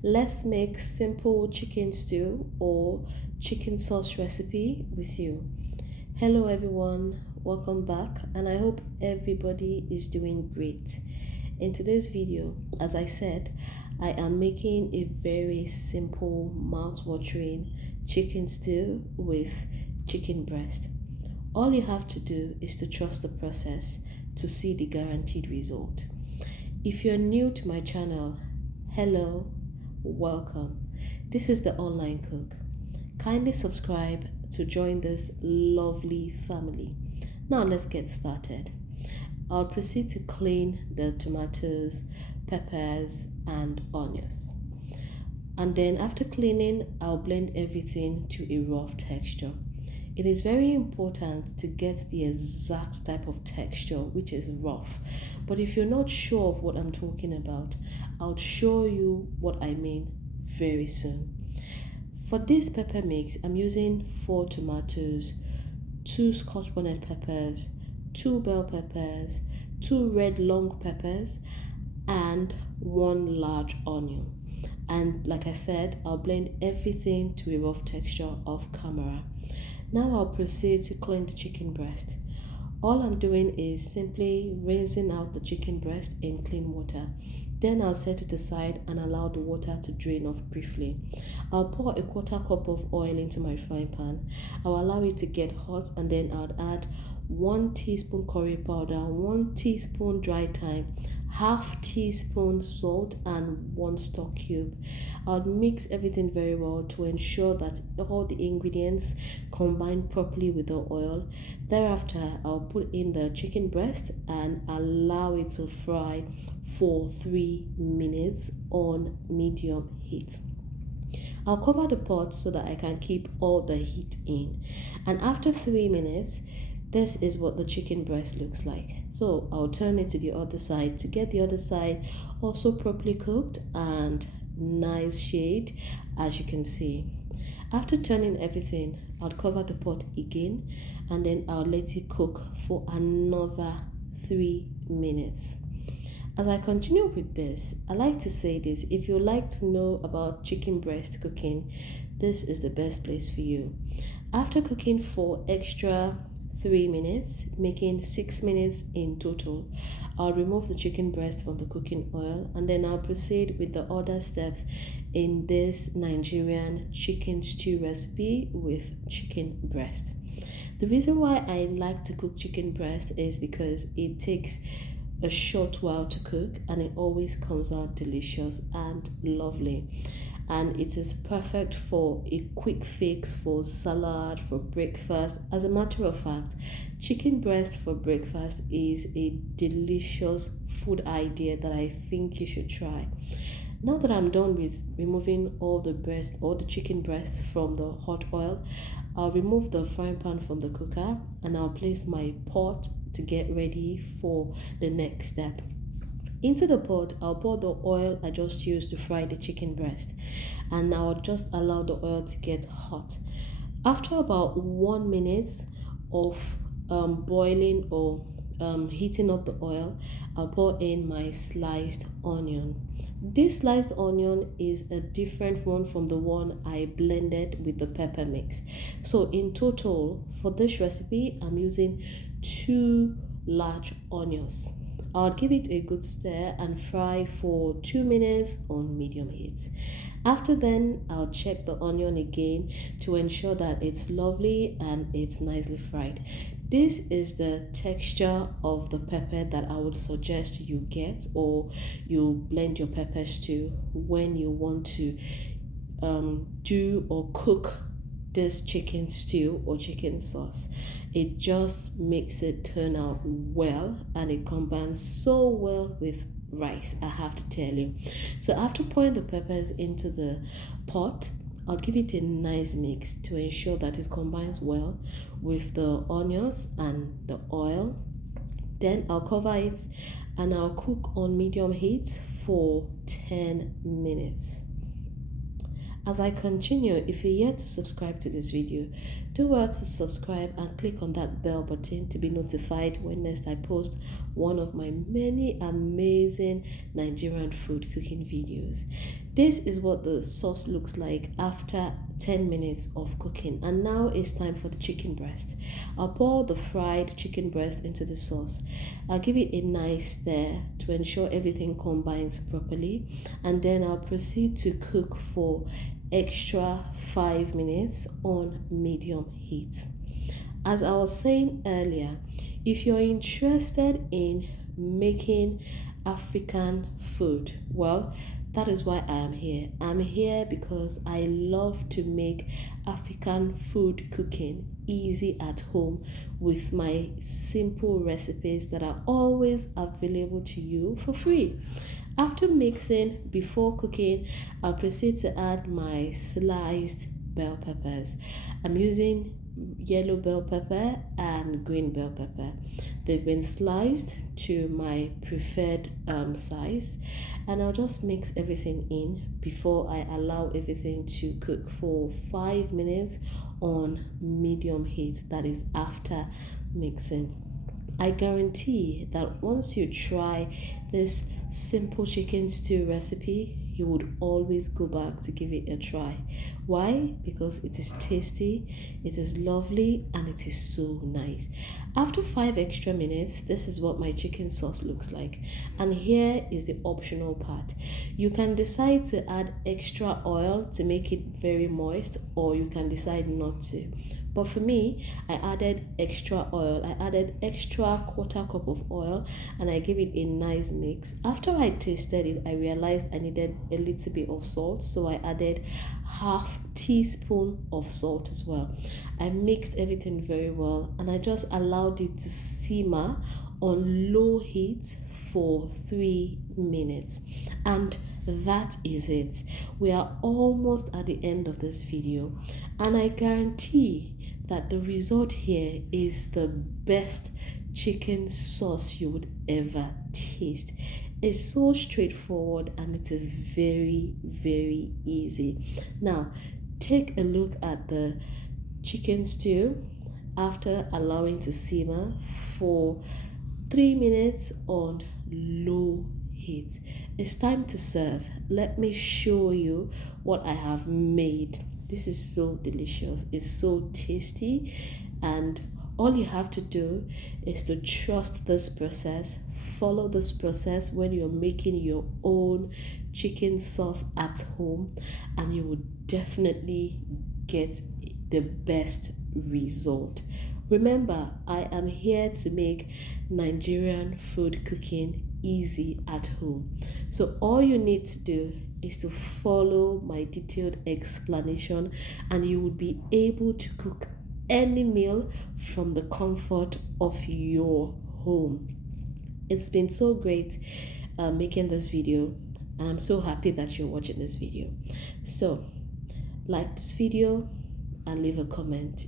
Let's make simple chicken stew or chicken sauce recipe with you. Hello everyone, welcome back, and I hope everybody is doing great. In today's video, as I said, I am making a very simple mouth-watering chicken stew with chicken breast. All you have to do is to trust the process to see the guaranteed result. If you're new to my channel, hello, welcome. This is the Online Cook. Kindly subscribe to join this lovely family. Now let's get started. I'll proceed to clean the tomatoes, peppers, and onions. And then after cleaning, I'll blend everything to a rough texture. It is very important to get the exact type of texture, which is rough. But if you're not sure of what I'm talking about, I'll show you what I mean very soon. For this pepper mix, I'm using 4 tomatoes, 2 scotch bonnet peppers, 2 bell peppers, 2 red long peppers, and 1 large onion. And like I said, I'll blend everything to a rough texture off camera. Now I'll proceed to clean the chicken breast. All I'm doing is simply rinsing out the chicken breast in clean water. Then I'll set it aside and allow the water to drain off briefly. I'll pour a 1/4 cup of oil into my frying pan. I'll allow it to get hot, and then I'll add 1 teaspoon curry powder, 1 teaspoon dry thyme, 1/2 teaspoon salt, and 1 stock cube. I'll mix everything very well to ensure that all the ingredients combine properly with the oil. Thereafter, I'll put in the chicken breast and allow it to fry for 3 minutes on medium heat. I'll cover the pot so that I can keep all the heat in. And after 3 minutes, this is what the chicken breast looks like. So I'll turn it to the other side to get the other side also properly cooked and nice shade, as you can see. After turning everything, I'll cover the pot again and then I'll let it cook for another 3 minutes. As I continue with this, I like to say this: if you like to know about chicken breast cooking, this is the best place for you. After cooking for extra 3 minutes, making 6 minutes in total, I'll remove the chicken breast from the cooking oil, and then I'll proceed with the other steps in this Nigerian chicken stew recipe with chicken breast. The reason why I like to cook chicken breast is because it takes a short while to cook and it always comes out delicious and lovely. And it is perfect for a quick fix, for salad, for breakfast. As a matter of fact, chicken breast for breakfast is a delicious food idea that I think you should try. Now that I'm done with removing all the chicken breast from the hot oil, I'll remove the frying pan from the cooker and I'll place my pot to get ready for the next step. Into the pot, I'll pour the oil I just used to fry the chicken breast, and I'll just allow the oil to get hot. After about 1 minute of boiling or heating up the oil, I'll pour in my sliced onion. This sliced onion is a different one from the one I blended with the pepper mix. So in total, for this recipe, I'm using 2 large onions. I'll give it a good stir and fry for 2 minutes on medium heat. After then, I'll check the onion again to ensure that it's lovely and it's nicely fried. This is the texture of the pepper that I would suggest you get, or you blend your peppers to when you want to do or cook this chicken stew or chicken sauce. It just makes it turn out well, and it combines so well with rice, I have to tell you. So after pouring the peppers into the pot, I'll give it a nice mix to ensure that it combines well with the onions and the oil. Then I'll cover it and I'll cook on medium heat for 10 minutes. As I continue, if you're yet to subscribe to this video, do well to subscribe and click on that bell button to be notified when next I post one of my many amazing Nigerian food cooking videos. This is what the sauce looks like after 10 minutes of cooking, and now it's time for the chicken breast. I'll pour the fried chicken breast into the sauce. I'll give it a nice stir to ensure everything combines properly, and then I'll proceed to cook for extra 5 minutes on medium heat. As I was saying earlier, if you're interested in making African food, well, that is why I am here. I'm here because I love to make African food cooking easy at home with my simple recipes that are always available to you for free. After mixing, before cooking, I'll proceed to add my sliced bell peppers. I'm using yellow bell pepper and green bell pepper. They've been sliced to my preferred size, and I'll just mix everything in before I allow everything to cook for 5 minutes on medium heat. That is after mixing. I guarantee that once you try this simple chicken stew recipe, you would always go back to give it a try. Why? Because it is tasty, it is lovely, and it is so nice. After 5 extra minutes, this is what my chicken sauce looks like. And here is the optional part. You can decide to add extra oil to make it very moist, or you can decide not to. But for me, I added extra oil. I added extra quarter cup of oil, and I gave it a nice mix. After I tasted it, I realized I needed a little bit of salt, so I added half teaspoon of salt as well. I mixed everything very well, and I just allowed it to simmer on low heat for 3 minutes. And that is it. We are almost at the end of this video, and I guarantee that the result here is the best chicken sauce you would ever taste. It's so straightforward, and it is very, very easy. Now, take a look at the chicken stew after allowing to simmer for 3 minutes on low heat. It's time to serve. Let me show you what I have made. This is so delicious. It's so tasty, and all you have to do is to trust this process. Follow this process when you're making your own chicken sauce at home, and you will definitely get the best result. Remember, I am here to make Nigerian food cooking easy at home. So all you need to do is to follow my detailed explanation, and you will be able to cook any meal from the comfort of your home. It's been so great making this video, and I'm so happy that you're watching this video. So like this video and leave a comment